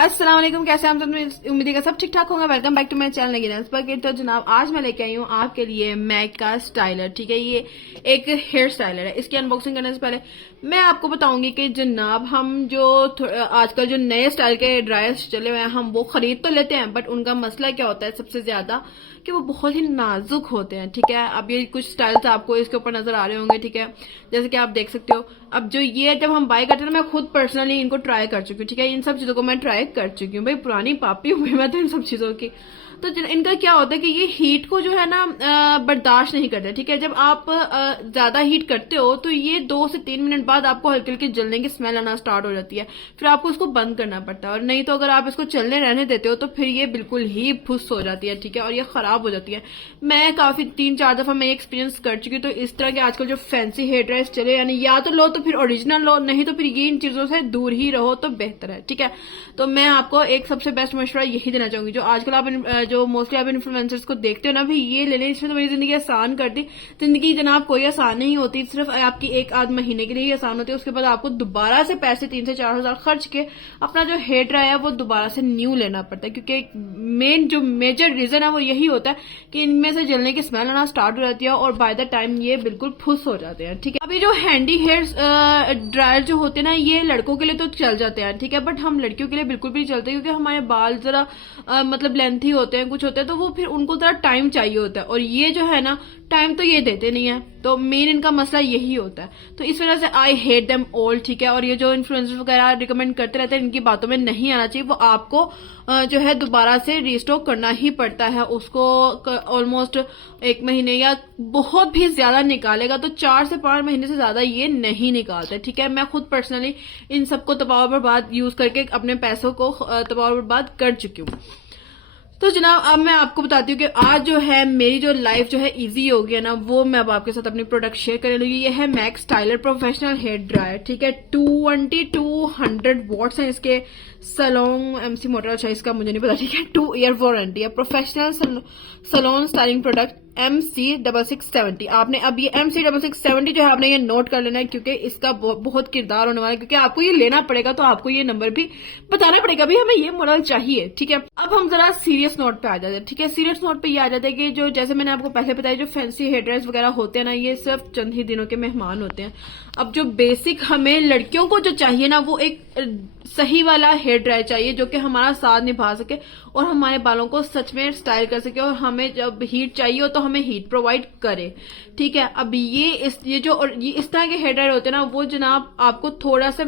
अस्सलाम वालेकुम, कैसे हैं हम सब? उम्मीद है सब ठीक ठाक होंगे। Welcome back to my channel Nagina bucket. तो जनाब आज मैं लेके आई हूँ आपके लिए मैक का स्टाइलर। ठीक है, ये एक हेयर स्टाइलर है। इसकी अनबॉक्सिंग करने से पहले मैं आपको बताऊंगी कि जनाब हम जो आजकल जो नए स्टाइल के ड्रायर्स चले हुए हैं हम वो खरीद तो लेते हैं, बट उनका मसला क्या होता है सबसे ज्यादा कि वो बहुत ही नाजुक होते हैं। ठीक है, अब ये कुछ स्टाइल्स आपको इसके ऊपर नजर आ रहे होंगे। ठीक है, जैसे कि आप देख सकते हो। अब जो ये जब हम बाय करते हैं मैं खुद पर्सनली इनको ट्राई कर चुकी हूँ। ठीक है, इन सब चीजों को मैं ट्राई कर चुकी हूँ। भाई पुरानी पापी हुई मैं तो इन सब चीजों की। तो इनका क्या होता है कि ये हीट को जो है ना बर्दाश्त नहीं करते। ठीक है, जब आप ज्यादा हीट करते हो तो ये 2 से 3 मिनट बाद आपको हल्की हल्की जलने की स्मेल आना स्टार्ट हो जाती है। फिर आपको इसको बंद करना पड़ता है, और नहीं तो अगर आप इसको चलने रहने देते हो तो फिर ये बिल्कुल ही फुस हो जाती है। ठीक है, और ये खराब हो जाती है। मैं काफी 3-4 दफा मैं एक्सपीरियंस कर चुकी हूँ। तो इस तरह के आजकल जो फैंसी हेयर ड्रायर्स चले, यानी या तो लो तो फिर ओरिजिनल लो, नहीं तो फिर ये इन चीजों से दूर ही रहो तो बेहतर है। ठीक है, तो मैं आपको एक सबसे बेस्ट मशवरा यही देना चाहूंगी। जो आजकल आप जो मोस्टली आप इन्फ्लुएंसर्स को देखते हो ना, भाई ये ले लें, इसमें तो मेरी जिंदगी आसान कर दी। जिंदगी जनाब कोई आसान नहीं होती, सिर्फ आपकी 1-आध महीने के लिए ही आसान होती है। उसके बाद आपको दोबारा से पैसे 3 से 4 हजार खर्च के अपना जो हेयर ड्रायर है वो दोबारा से न्यू लेना पड़ता है। क्योंकि जो मेजर रीजन है वो यही होता है कि इनमें से जलने की स्मेल आना स्टार्ट हो जाती है, और बाय द टाइम ये बिल्कुल फुस हो जाते हैं। ठीक है, अभी जो हैंडी हेयर ड्रायर जो होते हैं ना, ये लड़कों के लिए तो चल जाते हैं। ठीक है, बट हम लड़कियों के लिए बिल्कुल भी नहीं चलते, क्योंकि हमारे बाल जरा मतलब लेंथी होते हैं, कुछ होते हैं, तो वो फिर उनको जरा टाइम चाहिए होता है। और ये जो है ना टाइम तो ये देते नहीं है, तो मेन इनका मसला यही होता है। तो इस वजह से आई हेट देम ऑल। ठीक है, और ये जो इन्फ्लुएंसर्स वगैरह रिकमेंड करते रहते हैं इनकी बातों में नहीं आना चाहिए। वो आपको जो है दोबारा से रिस्टॉक करना ही पड़ता है। उसको ऑलमोस्ट 1 महीने या बहुत भी ज्यादा निकालेगा तो 4 से 5 महीने से ज्यादा ये नहीं निकालते। ठीक है, मैं खुद पर्सनली इन सबको तबाह बर्बाद यूज करके अपने पैसों को तबाह बर्बाद कर चुकी हूँ। तो जनाब अब मैं आपको बताती हूँ कि आज जो है मेरी जो लाइफ जो है इजी हो गया ना, वो मैं अब आपके साथ अपनी प्रोडक्ट शेयर करने लगी। ये है Mac styler professional hair dryer. ठीक है, 200 वॉट्स हैं इसके। सलोन एमसी मोटर, अच्छा इसका मुझे नहीं पता। ठीक है, 2 ईयर वारंटी है। Professional salon styling product MC6670। आपने अब ये MC6670 जो है आपने ये नोट कर लेना है, क्योंकि इसका बहुत किरदार होने वाला है। क्योंकि आपको ये लेना पड़ेगा तो आपको ये नंबर भी बताना पड़ेगा, भी हमें ये मॉडल चाहिए। ठीक है, अब हम जरा सीरियस नोट पे आ जाते हैं। ठीक है, सीरियस नोट पे ये आ जाता है कि जो जैसे मैंने आपको पहले बताया जो फैंसी हेयर ड्रायर्स वगैरह होते हैं ना, ये सिर्फ चंद ही दिनों के मेहमान होते हैं। अब जो बेसिक हमें लड़कियों को जो चाहिए ना, वो एक सही वाला हेयर ड्रायर चाहिए जो कि हमारा साथ निभा सके और हमारे बालों को सच में स्टाइल कर सके, और हमें जब हीट चाहिए हो तो हमें हीट प्रोवाइड करे। ठीक है, अब ये इस तरह के हेयर ड्रायर होते हैं ना, वो जनाब आपको थोड़ा सा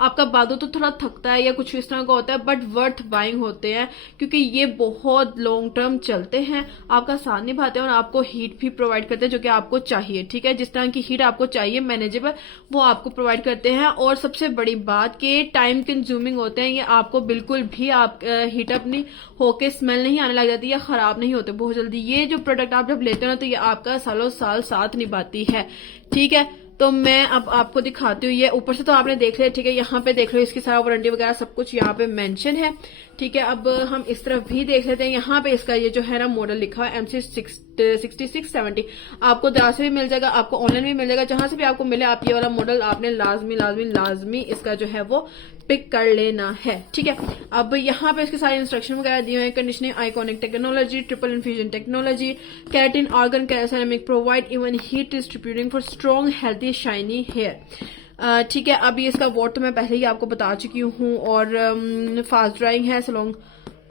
आपका बालों तो थोड़ा थकता है या कुछ इस तरह का होता है, बट वर्थ बाइंग होते हैं, क्योंकि ये बहुत लॉन्ग टर्म चलते हैं, आपका साथ निभाते हैं और आपको हीट भी प्रोवाइड करते हैं जो कि आपको चाहिए। ठीक है, जिस तरह की हीट आपको चाहिए मैनेजेबल, वो आपको प्रोवाइड करते हैं। और सबसे बड़ी बात कि टाइम कंज्यूमिंग होते हैं। ये आपको बिल्कुल भी आप हीटअप नहीं होके स्मेल नहीं आने लग जाती या खराब नहीं होते बहुत जल्दी। ये जो प्रोडक्ट आप जब लेते हो ना, तो ये आपका सालों साल साथ निभाती है। ठीक है, तो मैं अब आपको दिखाती हूँ। ये ऊपर से तो आपने देख लिया। ठीक है, यहाँ पे देख लो इसकी सारा वारंटी वगैरह सब कुछ यहाँ पे मेंशन है। ठीक है, अब हम इस तरफ भी देख लेते हैं। यहाँ पे इसका ये जो है ना मॉडल लिखा है MC6670। आपको जहां से भी मिल जाएगा, आपको ऑनलाइन भी मिल जाएगा, जहां से भी आपको मिले आप ये वाला मॉडल आपने लाजमी इसका जो है वो पिक कर लेना है। ठीक है, अब यहाँ पे इसके सारे इंस्ट्रक्शन वगैरह दिए हुए हैं। Conditioning iconic technology, triple infusion technology, keratin argan ceramic provide even heat distributing for strong healthy shiny hair. ठीक है, अब ये इसका वॉट तो मैं पहले ही आपको बता चुकी हूँ, और फास्ट ड्राइंग है सलोंग।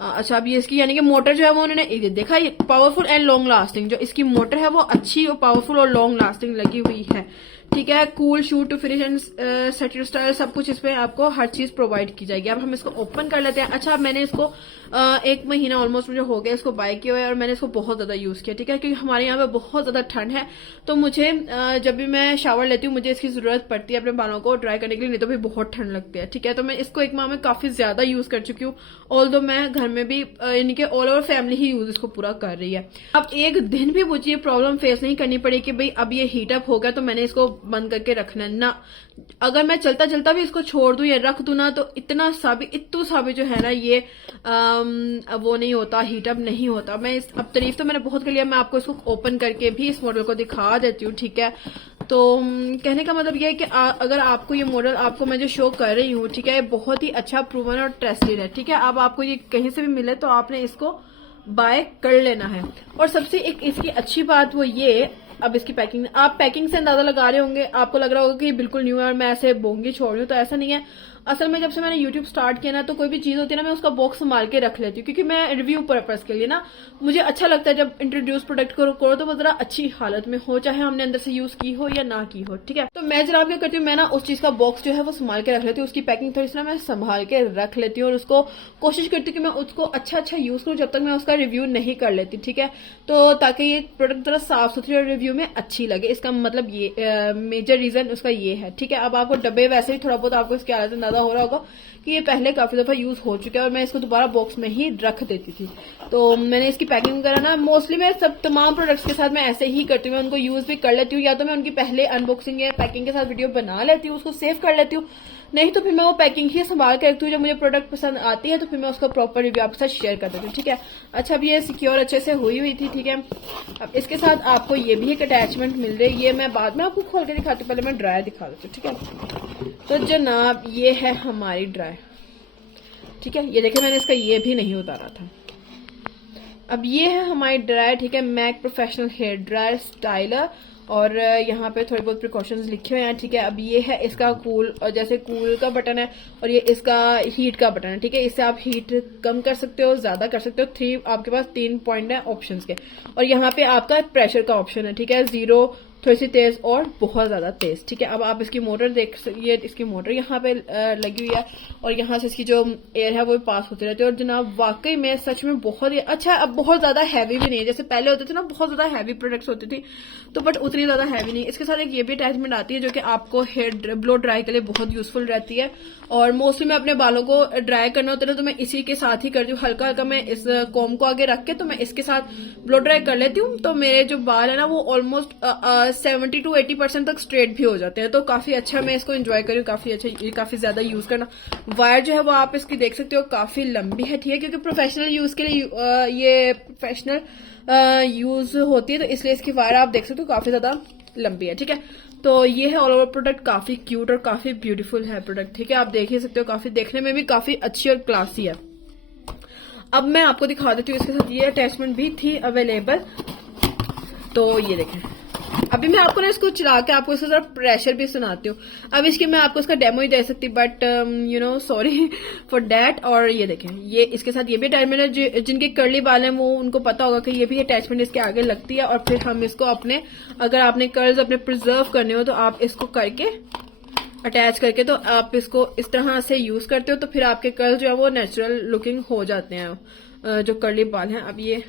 अच्छा, अब ये इसकी यानी कि मोटर जो है वो उन्होंने ये देखा, ये पावरफुल एंड लॉन्ग लास्टिंग, जो इसकी मोटर है वो अच्छी और पावरफुल और लॉन्ग लास्टिंग लगी हुई है। ठीक है, cool shot to finish and set style सब कुछ इसमें आपको हर चीज प्रोवाइड की जाएगी। अब हम इसको ओपन कर लेते हैं। अच्छा, मैंने इसको 1 महीना ऑलमोस्ट मुझे हो गया इसको बाय किया हुआ है, और मैंने इसको बहुत ज्यादा यूज किया। ठीक है, क्योंकि हमारे यहाँ पे बहुत ज्यादा ठंड है, तो मुझे जब भी मैं शावर लेती हूँ मुझे इसकी जरूरत पड़ती है अपने बालों को ड्राई करने के लिए, नहीं तो भी बहुत ठंड लगती है। ठीक है, तो मैं इसको 1 माह में काफी ज्यादा यूज कर चुकी हूँ। ऑल्दो मैं घर में भी यानी कि ऑल ओवर फैमिली ही यूज इसको पूरा कर रही है। अब एक दिन भी मुझे ये प्रॉब्लम फेस नहीं करनी पड़ी कि भाई अब ये हीटअप हो गया तो मैंने इसको बंद करके रखना ना। अगर मैं चलता चलता भी इसको छोड़ दूं या रख दूं ना, तो इतना सा भी जो है ना ये वो नहीं होता, हीटअप नहीं होता। मैं अब तारीफ तो मैंने बहुत कर लिया, मैं आपको इसको ओपन करके भी इस मॉडल को दिखा देती हूँ। ठीक है, तो कहने का मतलब ये है कि अगर आपको ये मॉडल आपको मैं जो शो कर रही हूँ, ठीक है, बहुत ही अच्छा प्रूवन और ट्रस्टेड है, ठीक है। अब आपको ये कहीं से भी मिले तो आपने इसको बाय कर लेना है। और सबसे एक इसकी अच्छी बात वो ये, अब इसकी पैकिंग, आप पैकिंग से अंदाजा लगा रहे होंगे, आपको लग रहा होगा कि बिल्कुल न्यू है और मैं ऐसे बोंगी छोड़ रही हूँ, तो ऐसा नहीं है। असल में जब से मैंने YouTube स्टार्ट किया ना, तो कोई भी चीज होती है ना, मैं उसका बॉक्स संभाल के रख लेती हूँ, क्योंकि मैं रिव्यू पर्पज के लिए ना, मुझे अच्छा लगता है जब इंट्रोड्यूस प्रोडक्ट करो तो वो जरा अच्छी हालत में हो, चाहे हमने अंदर से यूज की हो या ना की हो, ठीक है। तो मैं जरा क्या करती हूँ, मैं ना उस चीज का बॉक्स जो है वो संभाल के रख लेती हूँ, उसकी पैकिंग थोड़ी सी ना मैं संभाल के रख लेती हूँ, और उसको कोशिश करती हूँ कि मैं उसको अच्छा यूज करूँ जब तक मैं उसका रिव्यू नहीं कर लेती, ठीक है। तो ताकि ये प्रोडक्ट जरा साफ सुथरी और रिव्यू में अच्छी लगे, इसका मतलब ये मेजर रीजन उसका ये है, ठीक है। अब आपको डब्बे वैसे ही थोड़ा बहुत आपको इसके हालत अंदाजा हो रहा होगा कि ये पहले काफी दफा यूज हो चुका है, और मैं इसको दोबारा बॉक्स में ही रख देती थी। तो मैंने इसकी पैकिंग वगैरह ना, मोस्टली मैं तमाम प्रोडक्ट्स के साथ मैं ऐसे ही करती हूँ, मैं उनको यूज भी कर लेती हूँ, या तो मैं उनकी पहले अनबॉक्सिंग या पैकिंग के साथ वीडियो बना लेती हूँ, उसको सेव कर लेती हूँ, नहीं तो फिर मैं वो पैकिंग ही संभाल के रखती हूँ। जब मुझे प्रोडक्ट पसंद आती है तो फिर मैं उसका प्रॉपर रिव्यू आपके साथ शेयर कर देती हूँ, ठीक है। अच्छा, अब ये सिक्योर अच्छे से हुई थी, ठीक है। अब इसके साथ आपको ये भी एक अटैचमेंट मिल रही है, ये मैं बाद में आपको खोल के दिखाती हूँ, पहले मैं ड्राई दिखा देती हूँ, ठीक है। तो जनाब ये है हमारी ड्राई, ठीक है। ये देखिए मैंने इसका ये भी नहीं उतारा था। अब ये है हमारी ड्राई, ठीक है, Mac professional hair dryer styler, और यहाँ पे थोड़े बहुत प्रिकॉशंस लिखे हुए हैं, ठीक है। अब ये है इसका कूल, और जैसे कूल का बटन है, और ये इसका हीट का बटन है, ठीक है। इससे आप हीट कम कर सकते हो, ज्यादा कर सकते हो। आपके पास 3 पॉइंट है ऑप्शंस के, और यहाँ पे आपका प्रेशर का ऑप्शन है, ठीक है, 0, थोड़ी सी तेज और बहुत ज्यादा तेज, ठीक है। अब आप इसकी मोटर देख सकते, इसकी मोटर यहाँ पे लगी हुई है, और यहाँ से इसकी जो एयर है वो पास होती रहती है, और जनाब वाकई में सच में बहुत ही अच्छा। अब बहुत ज्यादा हैवी भी नहीं है, जैसे पहले होते थे ना बहुत ज्यादा हैवी प्रोडक्ट्स होती थी, तो बट उतनी ज्यादा हैवी नहीं। इसके साथ एक ये भी अटैचमेंट आती है जो कि आपको हेयर ब्लो ड्राई के लिए बहुत यूजफुल रहती है, और मोस्टली मैं अपने बालों को ड्राई करना होता है तो मैं इसी के साथ ही करती हूँ। हल्का हल्का मैं इस कोम को आगे रख के तो मैं इसके साथ ब्लो ड्राई कर लेती हूँ, तो मेरे जो बाल है ना वो ऑलमोस्ट 70 to 80% तक स्ट्रेट भी हो जाते हैं, तो काफी अच्छा मैं इसको एंजॉय करी हूँ, काफी अच्छा, ये काफी ज्यादा यूज करना। वायर जो है वो आप इसकी देख सकते हो काफी लंबी है, ठीक है, क्योंकि प्रोफेशनल यूज के लिए ये प्रोफेशनल यूज होती है, तो इसलिए इसकी वायर आप देख सकते हो काफी ज्यादा लंबी है, ठीक है। तो ये है ऑल ओवर प्रोडक्ट, काफी क्यूट और काफी ब्यूटीफुल है प्रोडक्ट, ठीक है। आप देख ही सकते हो, काफी देखने में भी काफी अच्छी और क्लासी है। अब मैं आपको दिखा देती हूँ, इसके साथ ये अटैचमेंट भी थी अवेलेबल, तो ये देखें। अभी मैं आपको ना इसको चला के आपको इसका जरा प्रेशर भी सुनाती हूँ। अब इसकी मैं आपको इसका डेमो ही दे सकती, but you know sorry for that. और ये देखें, ये इसके साथ ये भी अटैचमेंट है, जिनके कर्ली बाल हैं वो उनको पता होगा कि ये भी अटैचमेंट इसके आगे लगती है, और फिर हम इसको अपने, अगर आपने कर्ल्स अपने प्रिजर्व करने हो तो आप इसको करके अटैच करके, तो आप इसको इस तरह से यूज करते हो, तो फिर आपके कर्ल जो है वो नेचुरल लुकिंग हो जाते हैं, जो कर्ली बाल हैं। अब ये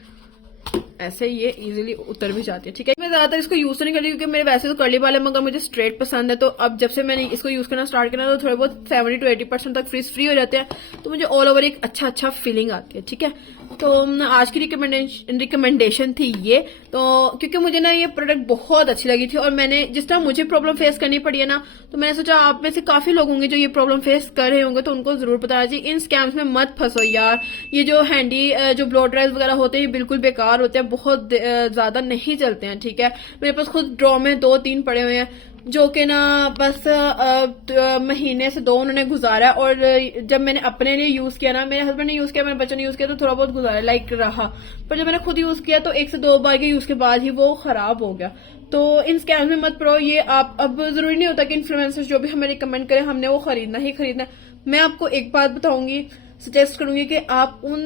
ऐसे ये इजीली उतर भी जाती है, ठीक है। मैं ज्यादातर इसको यूज तो नहीं करती क्योंकि मेरे वैसे तो कर्ली बाल है, मगर मुझे स्ट्रेट पसंद है, तो अब जब से मैंने इसको यूज करना स्टार्ट किया तो थोड़े बहुत 70 to 80% तक फ्रीज फ्री हो जाते हैं, तो मुझे ऑल ओवर एक अच्छा फीलिंग आती है, ठीक है। तो आज की रिकमेंडेशन थी ये, तो क्योंकि मुझे ना ये प्रोडक्ट बहुत अच्छी लगी थी, और मैंने जिस तरह मुझे प्रॉब्लम फेस करनी पड़ी है ना, तो मैंने सोचा आप में से काफी लोग होंगे जो ये प्रॉब्लम फेस कर रहे होंगे, तो उनको जरूर बताना चाहिए। इन स्कैम्स में मत फंसो यार, ये जो हैंडी जो ब्लो ड्राइव वगैरह होते हैं ये बिल्कुल बेकार होते हैं, बहुत ज्यादा नहीं चलते हैं, ठीक है। मेरे पास खुद ड्रॉ में 2-3 पड़े हुए हैं जो कि ना बस महीने से 2 उन्होंने गुजारा, और जब मैंने अपने लिए यूज किया ना, मेरे हस्बैंड ने यूज किया, मेरे बच्चों ने यूज किया, तो थोड़ा बहुत गुजारा लाइक रहा, पर जब मैंने खुद यूज किया तो 1 से 2 बार के यूज के बाद ही वो खराब हो गया। तो इन स्कैम में मत पड़ो। ये आप, अब जरूरी नहीं होता कि इन्फ्लुएंसर्स जो भी हमें रिकमेंड करें हमने वो खरीदना ही खरीदना। मैं आपको एक बात बताऊंगी, सजेस्ट करूंगी कि आप उन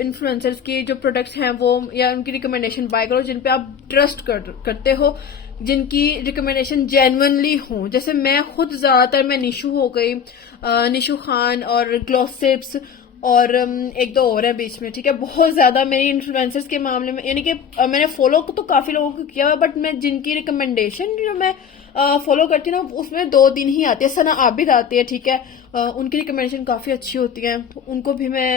इन्फ्लुएंसर्स की जो प्रोडक्ट्स हैं वो या उनकी रिकमेंडेशन बाय करो जिन पे आप ट्रस्ट करते हो, जिनकी रिकमेंडेशन जेन्युइनली हो। जैसे मैं खुद ज्यादातर मैं निशू हो गई, निशू खान और ग्लॉसिप्स और 1-2 और है बीच में, ठीक है। बहुत ज्यादा मेरी इन्फ्लुएंसर्स के मामले में, यानी कि मैंने फॉलो तो काफी लोगों को किया, बट मैं जिनकी रिकमेंडेशन जो मैं फॉलो करती हूँ ना उसमें 2-3 ही आती है। सना आबिद आती है, ठीक है, उनकी रिकमेंडेशन काफी अच्छी होती है, उनको भी मैं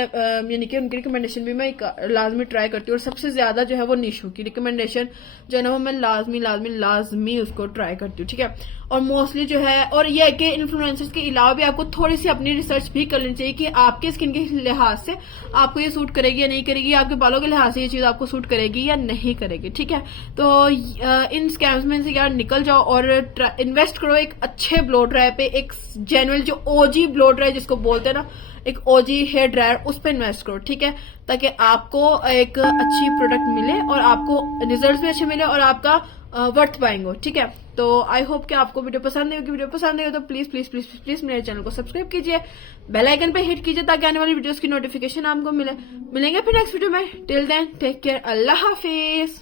यानी कि उनकी रिकमेंडेशन भी मैं लाजमी ट्राई करती हूँ। और सबसे ज्यादा जो है वो निशू की रिकमेंडेशन जो है ना वो मैं लाजमी उसको ट्राई करती हूँ, ठीक है। और मोस्टली जो है, और ये है कि इन्फ्लुएंसर्स के अलावा भी आपको थोड़ी सी अपनी रिसर्च भी कर लेनी चाहिए कि आपके स्किन के लिहाज से आपको ये सूट करेगी या नहीं करेगी, आपके बालों के लिहाज से ये चीज आपको सूट करेगी या नहीं करेगी, ठीक है। तो इन स्कैम्स में से यार निकल जाओ और इन्वेस्ट करो एक अच्छे ब्लो ड्रायर पे, एक जेन्युइन जो ओजी ब्लो ड्रायर जिसको बोलते हैं ना, एक ओजी हेयर ड्रायर, उस पर इन्वेस्ट करो, ठीक है, ताकि आपको एक अच्छी प्रोडक्ट मिले और आपको रिजल्ट भी अच्छे मिले और आपका वर्थ बाइंग हो, ठीक है। तो आई होप कि आपको वीडियो पसंद आई होगी। वीडियो पसंद आई हो तो प्लीज प्लीज प्लीज प्लीज मेरे चैनल को सब्सक्राइब कीजिए, बेल आइकन पे हिट कीजिए ताकि आने वाली वीडियोस की नोटिफिकेशन आपको मिलेंगे फिर नेक्स्ट वीडियो में। टिल देन टेक केयर, अल्लाह हाफिज।